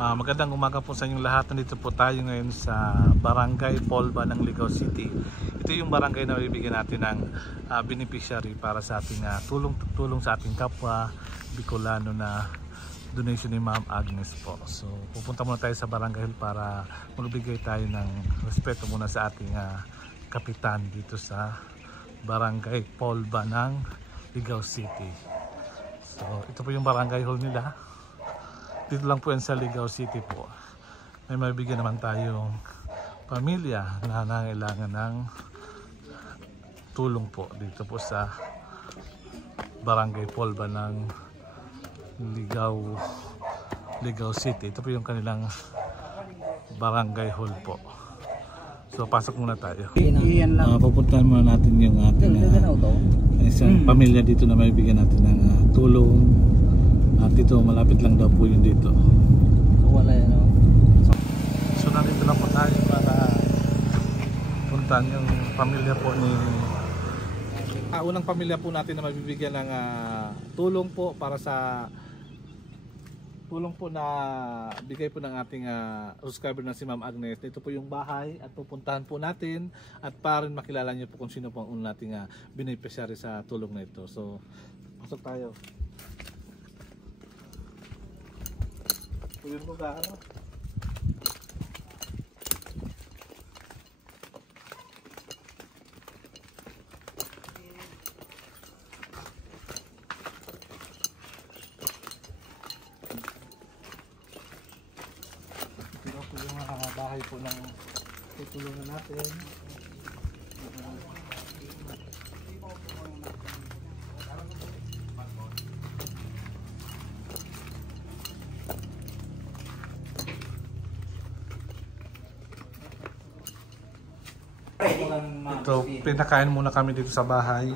Magandang umaga po sa inyong lahat. Nandito po tayo ngayon sa Barangay Polba ng Ligao City. Ito yung barangay na bibigyan natin ng beneficiary para sa ating tulong sa ating kapwa Bicolano na donation ni Ma'am Agnes po. So pupunta muna tayo sa barangay para magbigay tayo ng respeto muna sa ating kapitan dito sa Barangay Polba ng Ligao City. So ito po yung barangay hall nila. Dito lang po yan sa Ligao City po. May mabibigyan naman tayong pamilya na nangailangan ng tulong po dito po sa Barangay Polba ng Ligao City. Ito po yung kanilang barangay hall po. So pasok muna tayo. Pupuntahan muna natin yung ating isang pamilya dito na mabibigyan natin ng tulong. At dito malapit lang daw po yun dito. Wala yan, no? So nandito lang po tayo para puntahan yung pamilya po ni unang pamilya po natin na mabibigyan ng tulong po para sa tulong po na bigay po ng ating subscriber na si Ma'am Agnes. Ito po yung bahay at pupuntahan po natin at para rin makilala niyo po kung sino po ang unang nating beneficiary sa tulong na ito. So pasok tayo. Pwede mo ka ano? Ito po yung bahay po ng tutulungan natin. Ito, pinakain muna kami dito sa bahay.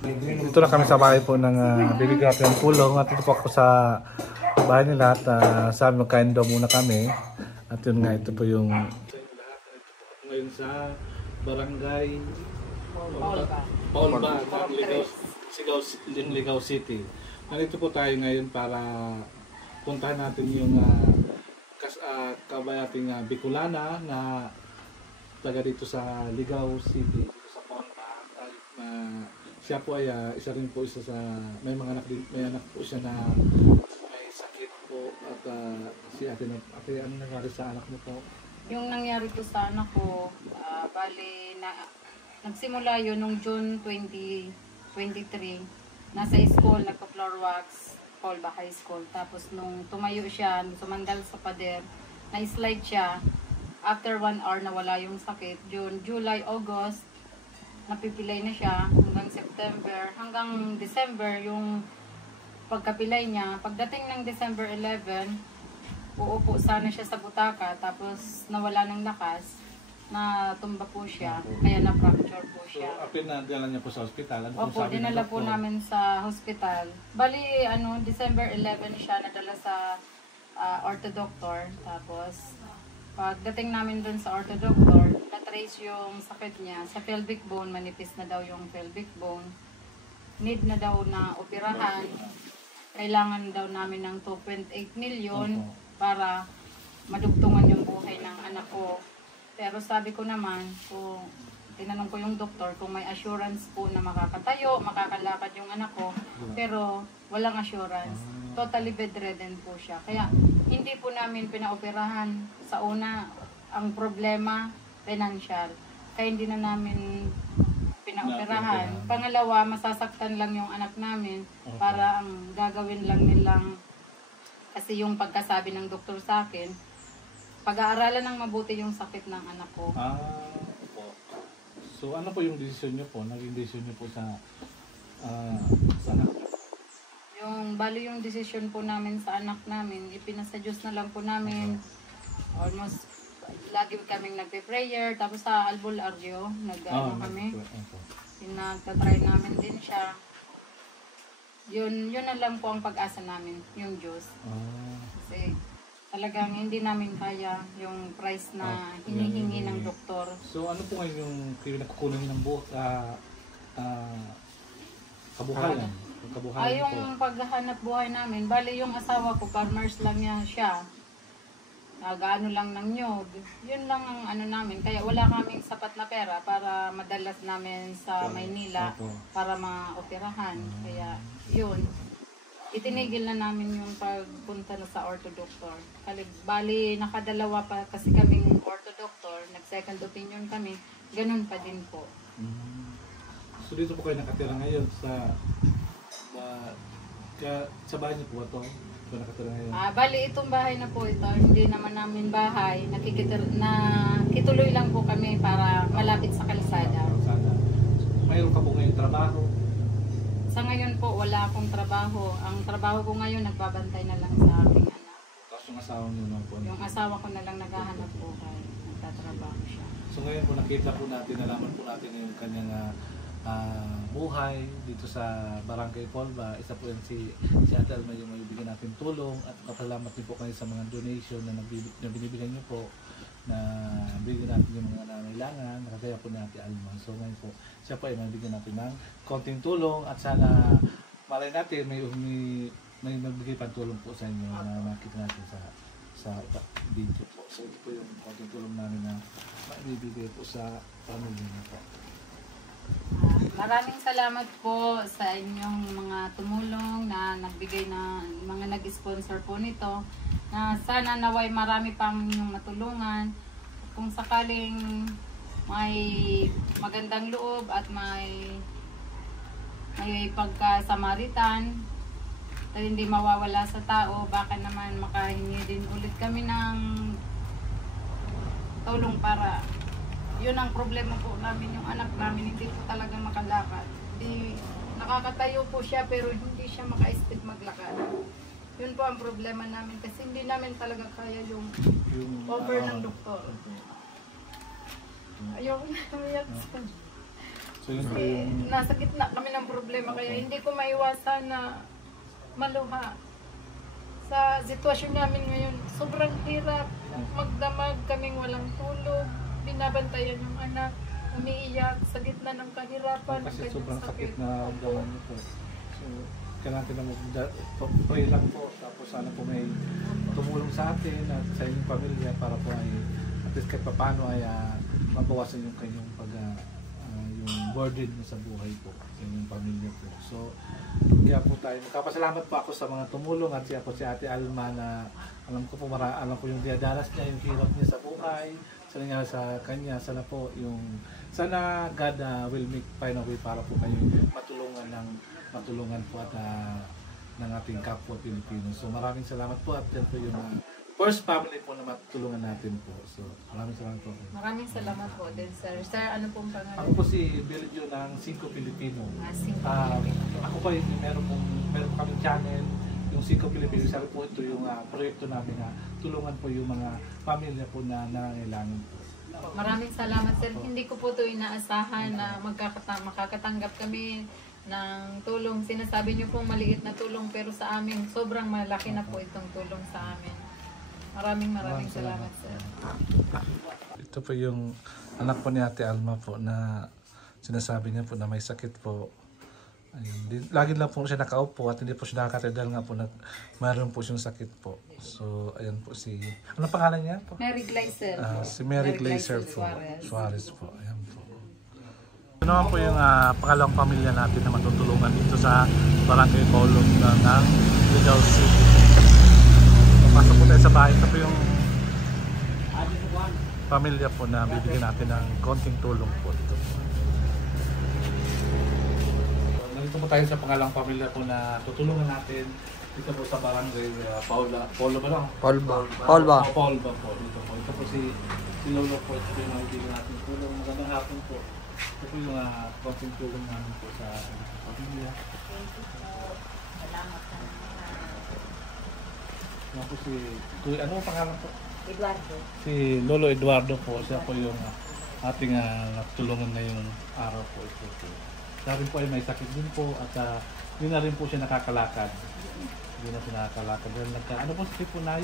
Dito na kami sa bahay po ng bibigyan natin ng tulong. At ito po ako sa bahay nila at sabi magkain daw muna kami. At yun nga, ito po yung ngayon sa Barangay Polba ng Ligao City. Nandito po tayo ngayon para puntahan natin yung kabay nating Bicolana na taga dito sa Ligao City, dito sa Polba. Siya po ay isa sa may anak po siya na may sakit po at si ate ano nangyari sa anak mo po? Yung nangyari po sa anak ko, bali nagsimula yun nung June 2023. Nasa school, nagpa-floor wax, Polba High School. Tapos nung tumayo siya, sumandal sa pader, na-slide siya. After 1 hour nawala yung sakit. June, July, August, napipilay na siya hanggang September. Hanggang December yung pagkapilay niya. Pagdating ng December 11, uupo sana siya sa butaka. Tapos nawala ng lakas. Natumba po siya. Kaya na-fracture po siya. So, pinadala niya po sa hospital? Ano opo, dinala po namin sa hospital. Bali, December 11 siya nadala sa orthodoctor. Tapos pagdating namin dun sa orthodoctor, na-trace yung sakit niya. Sa pelvic bone, manipis na daw yung pelvic bone. Need na daw na operahan. Kailangan daw namin ng 2.8 million para madugtungan yung buhay ng anak ko. Pero sabi ko naman, kung tinanong ko yung doktor kung may assurance po na makakatayo, makakalakad yung anak ko, pero walang assurance. Totally bedridden po siya. Kaya hindi po namin pinaoperahan. Sa una, ang problema, financial. Kaya hindi na namin pinaoperahan. Pangalawa, masasaktan lang yung anak namin para ang gagawin lang nilang, kasi yung pagkasabi ng doktor sa akin, pag-aaralan ng mabuti yung sakit ng anak ko. So ano po yung desisyon niyo po? Naging desisyon niyo po sa anak niyo? Bali yung desisyon po namin sa anak namin, ipinasa Diyos na lang po namin. Almost lagi kaming nagpe-prayer. Tapos sa albularyo, kami. Nagtatry namin din siya. Yun na lang po ang pag-asa namin, yung Diyos. Kasi talagang hindi namin kaya yung price na hinihingi ng doktor. So ano po ngayon yung nakukunan ng buhok kabuhayan? Yung kabuhayan po. Yung paghahanap buhay namin, bali yung asawa ko, farmers lang yan siya. Nag-ano lang ng nyog. Yun lang ang ano namin. Kaya wala kaming sapat na pera para madalas namin sa Maynila Opo. para maoperahan. Kaya yun. Itinigil na namin yung pagpunta na sa orthodoctor. Bali, nakadalawa pa kasi kaming orthodoctor. Nag-second opinion kami. Ganun pa din po. So dito po kayo nakatira ngayon sa sa bahay niyo po ito? Ito nakatira ngayon? Bali, itong bahay na po ito, hindi naman namin bahay. Nakituloy lang po kami para malapit sa kalsada. Mayroon ka po ngayon trabaho? Sa ngayon po, wala akong trabaho. Ang trabaho ko ngayon, nagbabantay na lang sa aking anak. Tapos yung asawa niyo naman po? Yung asawa ko na lang naghahanap po kay nagtatrabaho siya. So ngayon po nakita po natin, nalaman po natin yung kanyang buhay dito sa Barangay Polba. Isa po yan si Ate Alma yung maibigyan natin tulong at kapalamat din po kayo sa mga donation na binibigyan niyo po na bigyan natin yung mga nangailangan, nakagaya po ni Ate Alma. So ngayon po, siya po ay mabigyan natin ng konting tulong at sana malay natin may magbigay pang tulong po sa inyo na makita natin sa video po. So ito po yung konting tulong namin na maibibigay po sa pamilya niyo po. Maraming salamat po sa inyong mga tumulong na nagbigay na mga nag-sponsor po nito. Na sana naway marami pang inyong matulungan. Kung sakaling may magandang loob at may pagkasamaritan at hindi mawawala sa tao, baka naman makahingi din ulit kami ng tulong para yun ang problema po namin, yung anak namin hindi po talaga makalakad. Nakakatayo po siya pero hindi siya maka-step maglakad. Yun po ang problema namin kasi hindi namin talaga kaya yung offer ng doktor. Ayoko na umiyak. So yun po Kasi yung nasa gitna kami ng problema kaya hindi ko maiwasan na maluha. Sa sitwasyon namin ngayon, sobrang hirap. Magdamag kaming walang tulog. Binabantayan yung anak, umiiyak sa gitna ng kahirapan. kasi sobrang sakit na ramdaman niyo po. So kailangan natin na pray lang po, tapos sana po may tumulong sa atin at sa inyong pamilya para po ay at least kahit paano ay mabawasan yung kanyang yung burden mo sa buhay po sa inyong pamilya po. So kaya po tayo magpapasalamat po ako sa mga tumulong at siya po si Ate Alma na alam ko yung diadanas niya, yung hirap niya sa buhay. Sana nga sa kanya, sana po sana God will find a way para po kayo matulungan po at ng ating kapwa Pilipino. So maraming salamat po at yan po yung first family po na matulungan natin po. So maraming salamat po. Maraming salamat po din, sir. Sir, ano pong pangalan? Ako po si Belgio ng 5 Pilipino. Ako po meron po kaming channel, yung 5 Pilipino. Sabi po ito yung proyekto namin na tulungan po yung mga pamilya po na nangangailangan po. Maraming salamat, sir. Hindi ko po ito inaasahan na makakatanggap kami ng tulong. Sinasabi niyo pong maliit na tulong pero sa amin sobrang malaki na po itong tulong sa amin. Maraming salamat, sir. Ito po yung anak po ni Ate Alma po na sinasabi niya po na may sakit po. Ayun. Lagi lang po siya nakaupo at hindi po siya nakakatay dahil nga po mayroon po siyang sakit po. So, ayan po ano pangalan niya po? Mary Glazer. Si Mary Glazer po. Suarez po. Ayan po. Ito naman po yung pangalawang pamilya natin na matutulungan dito sa Barangay Polong ng Ligaw City. Pasok po tayo sa bahay. Ito po yung pamilya po na bibigyan natin ng konting tulong po dito. Nandito po tayo sa pangalawang pamilya po na tutulungan natin dito po sa Barangay Polba ba lang? Polba po dito po. Ito po si Lolo po. Ito po yung bibigyan natin tulong. Magandang hapon po. Ito po yung konting tulong namin po sa pamilya. Yan po ano ang pangalan po? Eduardo. Si Lolo Eduardo po. Siya po yung ating natulungan ngayong araw po. Ito po. Siya rin po ay may sakit din po at hindi na rin po siya nakakalakad. Hindi na siya nakakalakad. Ano po sakit po na?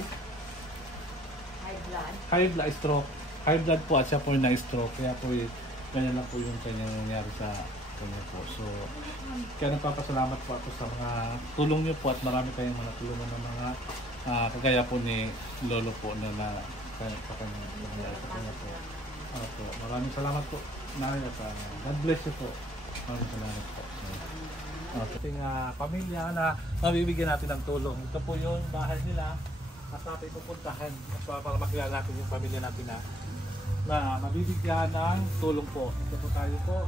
High blood, stroke. High blood po at siya po yung na-stroke. Kaya po ganyan lang po yung kanyang nangyari sa po niyo po. So, kaya nagpapasalamat po ako sa mga tulong niyo po at marami kayong mga tulungan ng mga kagaya po ni Lolo po na sa kanya po. Po. Maraming salamat po. God bless you po. Maraming salamat po. Ating pamilya na mabibigyan natin ng tulong. Ito po yung bahay nila at natin pupuntahan para makilala natin yung pamilya natin na mabibigyan ng tulong po. Ito po tayo po.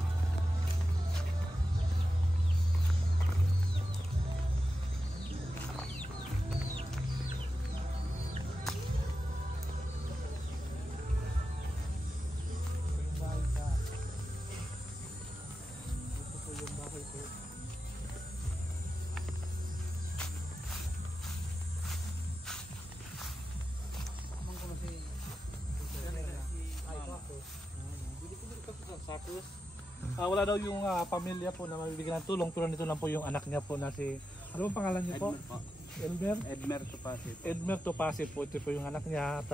Wala daw yung pamilya po na mabibigyan ng tulong, pero nito lang po yung anak niya po na si, ano bang pangalan niya po? Edmer Topasit. Edmer Topasit po, ito po yung anak niya at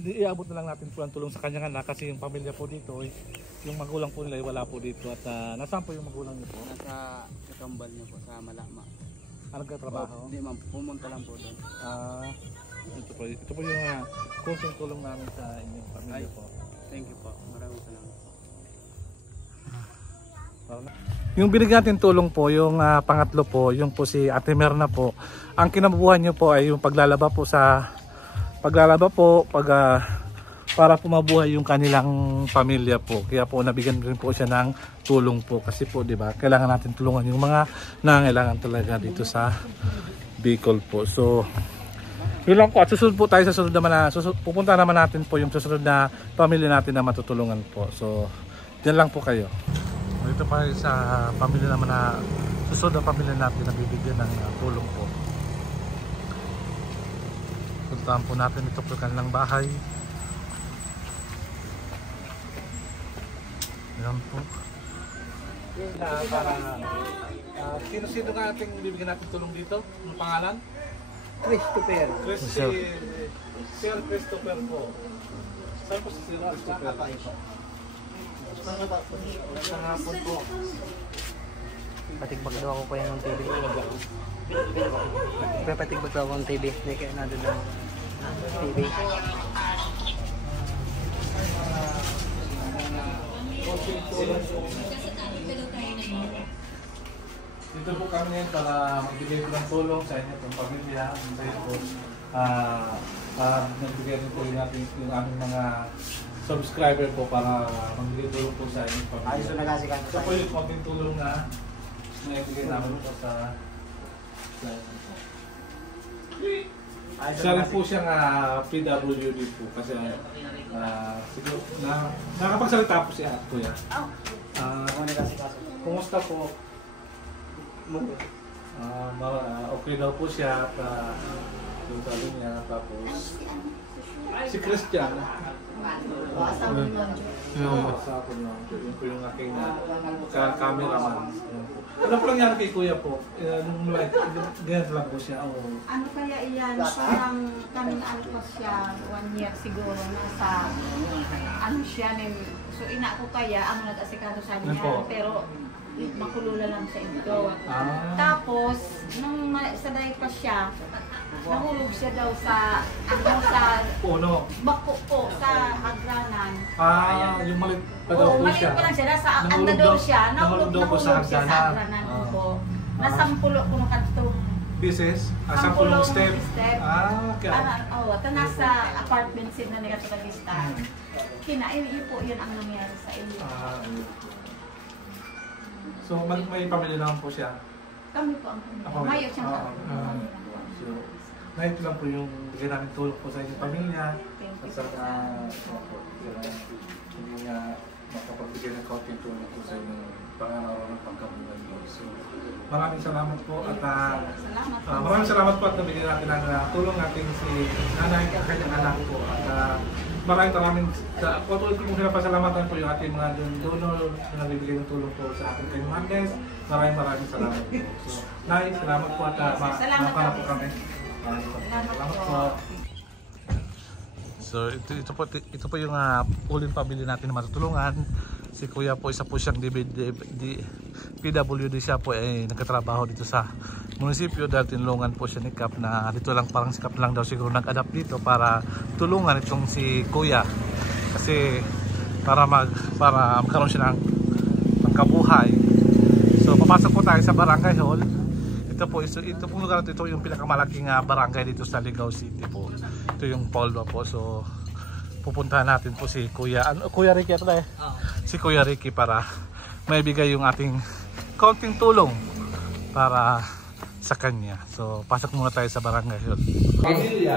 iabot na lang natin po ang tulong sa kanyang anak kasi yung pamilya po dito, yung magulang po nila ay wala po dito at nasaan po yung magulang niyo po? Nasa kakambal niya po sa Malama. Nagkatrabaho? Hindi ma'am, pumunta lang po doon. Ito po yung kunting tulong namin sa inyong pamilya po. Thank you po. Maraming salamat. Yung binigyan natin tulong po, yung pangatlo po, yung po si Ate Merna po. Ang kinabubuhan niyo po ay yung paglalaba po para po mabuhay yung kanilang pamilya po. Kaya po nabigyan rin po siya ng tulong po kasi po, 'di ba? Kailangan natin tulungan yung mga nangangailangan talaga dito sa Bicol po. So, yun lang po. At susunod po tayo sa susunod naman pupunta naman natin po yung susunod na pamilya natin na matutulungan po. So, diyan lang po kayo. Ito pa sa pamilya naman na susunod na pamilya natin na bibigyan ng tulong po. Puntahan po natin ito po kanilang bahay. Yan po. Sino nga ating bibigyan natin tulong dito? Ano pangalan? Christopher. Sir Christopher po. Saan po si Sir Christopher? Sa hapon po. Patigbag daw ako kaya ng TV. Patigbag daw ako ng TV. Hindi kaya na doon ng TV. Dito po kami ngayon para magbigay ko ng tulong sa inyo itong pamilya. Nagbigay rin po natin yung aming mga subscriber po para magbigay tulong po sa inyong pamilya. Ito po yung konting tulong na naibigay namin po sa isa rin po siyang PWD po kasi siguro nakapagsalita po siya kuya. Kumusta po? Okay daw po siya at yung sabi niya tapos si Christian yun po yung aking cameraman. Ano po nangyari kay kuya po? Nung like, ganyan lang po siya. Ano kaya iyan? Parang kaming po siya 1 year siguro nasa siya so ina ko kaya ang nag-asikado sa niya pero makulula lang sa ito. Tapos nung sa diaper siya nahulog siya daw sa puno. Bako po sa hagranan. Yung malit pa daw po siya. Malit pa lang siya. Nasa andador siya. Nahulog siya sa hagranan po. Nasampulo ko nung kanto. Pieces? Sampulong step? Nasa apartment sin na nagkatulagista. Kinain po yun ang nangyari sa iyo. So may pamilya naman po siya? Kami po ang pamilya. Mayo siyang na ito lang po yung bigyan namin tulong po sa inyong pamilya. At saka hindi nga makapagbigay ng kaunting tulong po sa inyong pangaraw ng pagkabulan po. So maraming salamat po at maraming salamat po at nabigyan natin ng tulong natin si nanay at kanyang anak po. At maraming patuloy ko mong pasalamatan po yung ating mga donor na nabibigay ng tulong po sa ating kay Marquez. Maraming salamat po. So Nay, salamat po at mapala po kami. Salamat po. So ito po yung uling pamilya natin na matutulungan Si Kuya po, isa po siyang PWD siya po ay nagkatrabaho dito sa munisipyo dahil tinulungan po siya ni Kap na dito lang, parang si Kap lang daw siguro nag-adapt dito para tulungan itong si Kuya. Kasi para magkaroon siya ng kabuhay. So papasok po tayo sa Barangay Hall. Ito po lugar ito yung pinakamalaking barangay dito sa Ligao City po. Ito yung Polva po. So pupuntahan natin po si Kuya Kuya Ricky si Kuya Ricky para maibigay yung ating konting tulong para sa kanya. So pasok muna tayo sa Barangay Hall. Pamilya,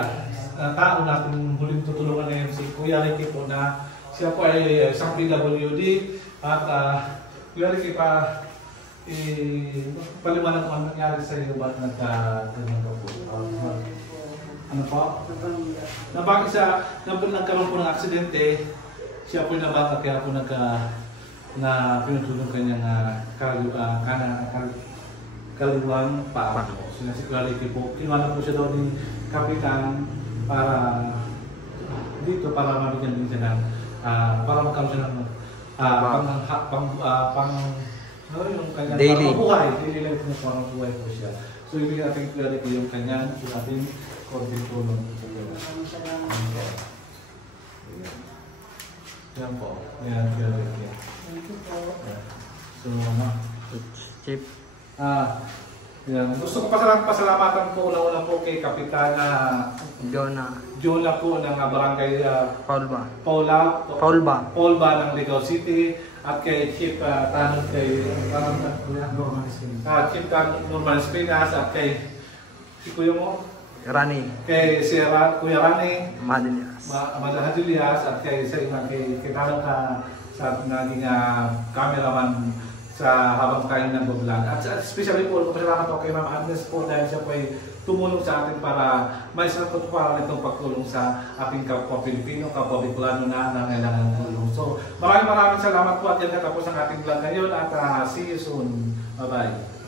tao natin huling tutulungan ngayon si Kuya Ricky po na siya po ay isang PWD at Kuya Ricky paliwanag kung ano nangyari sa iyo ba't nagkaroon ka po? Ano po? Nagkaroon po ng aksidente, siya po yung nabata kaya po pinutulong kanyang kaliwang paa po. So si Kuya Ricky po, kinuha po siya daw ni Kapitan para dito para mabigyan din siya ng para magkaroon siya ng yung kanyang daily life na parang buhay po siya. So ibigay natin Kuya Ricky yung kanyang ating konting tulong. Yan po. Yan Kuya Ricky. So Chip. Yan. Gusto ko pasalamatan po una po kay Kapitana Jonah po ng Barangay Polba ng Ligao City at kay Chief Tanong kay Chief Norman Espinas at kay si Kuya mo Rani. Kay si Kuya Rani Madalias. at kay Tanong sa naging cameraman sa habang kain ng vlog. At especially po, pasalamat po kay Ma'am Agnes po dahil siya po ay tumulong sa atin para may sagot para itong pagtulong sa ating kapwa Pilipino, kapwa Bicolano na nangailangan ng tulong. So maraming salamat po at yan katapos ang ating vlog ngayon at see you soon. Bye-bye.